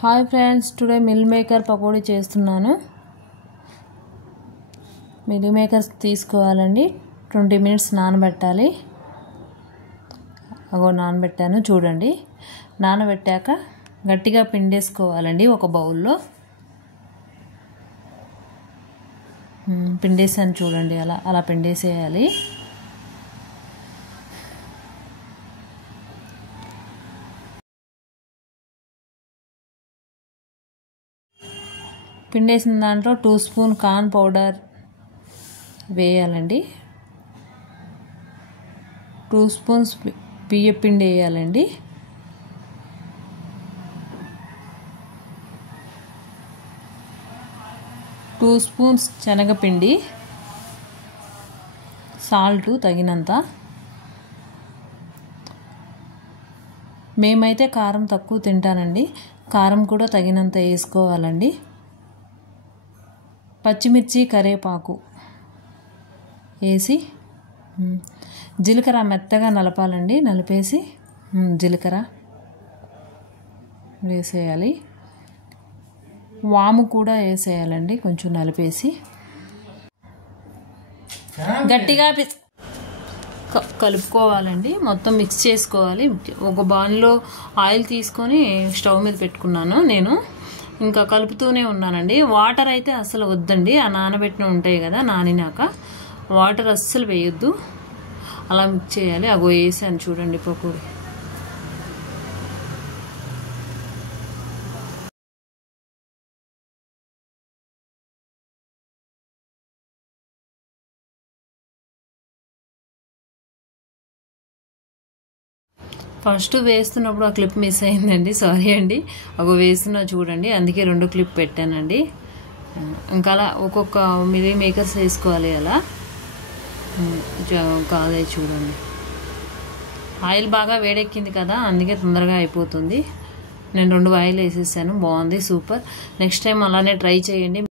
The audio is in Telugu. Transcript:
Hi friends, today meal maker pakodi చేస్తున్నాను. మిల్ మేకర్స్ తీసుకోవాలండి. 20 మినిట్స్ నానబెట్టాలి. అగో నానబెట్టాను చూడండి. నానబెట్టాక గట్టిగా పిండేసుకోవాలండి. ఒక బౌల్లో పిండేసాను చూడండి. అలా పిండేసేయాలి. పిండేసిన దాంట్లో 2 స్పూన్ కార్న్ పౌడర్ వేయాలండి. 2 స్పూన్స్ బియ్య పిండి వేయాలండి. టూ స్పూన్స్ శనగపిండి, సాల్ట్ తగినంత. మేమైతే కారం తక్కువ తింటానండి. కారం కూడా తగినంత వేసుకోవాలండి. పచ్చిమిర్చి, కరివేపాకు వేసి జీలకర్ర మెత్తగా నలపాలండి. నలిపేసి జీలకర్ర వేసేయాలి. వాము కూడా వేసేయాలండి. కొంచెం నలిపేసి గట్టిగా కలుపుకోవాలండి. మొత్తం మిక్స్ చేసుకోవాలి. ఒక బాన్లో ఆయిల్ తీసుకొని స్టవ్ మీద పెట్టుకున్నాను నేను. ఇంకా కలుపుతూనే ఉన్నానండి. వాటర్ అయితే అస్సలు వద్దండి. ఆ నానబెట్టిన ఉంటాయి కదా, నానినాక వాటర్ అస్సలు వేయొద్దు. అలా మిక్స్ చేయాలి. అగో వేసాను చూడండి పకోడీ. ఫస్ట్ వేస్తున్నప్పుడు ఆ క్లిప్ మిస్ అయిందండి, సారీ అండి. అగో వేస్తున్నా చూడండి, అందుకే 2 క్లిప్ పెట్టానండి. ఇంకా అలా ఒక్కొక్క మిల్ మేకర్స్ వేసుకోవాలి. అలా కాదే చూడండి. ఆయిల్ బాగా వేడెక్కింది కదా, అందుకే తొందరగా అయిపోతుంది. నేను 2 ఆయిల్ వేసేసాను. బాగుంది, సూపర్. నెక్స్ట్ టైం అలానే ట్రై చేయండి.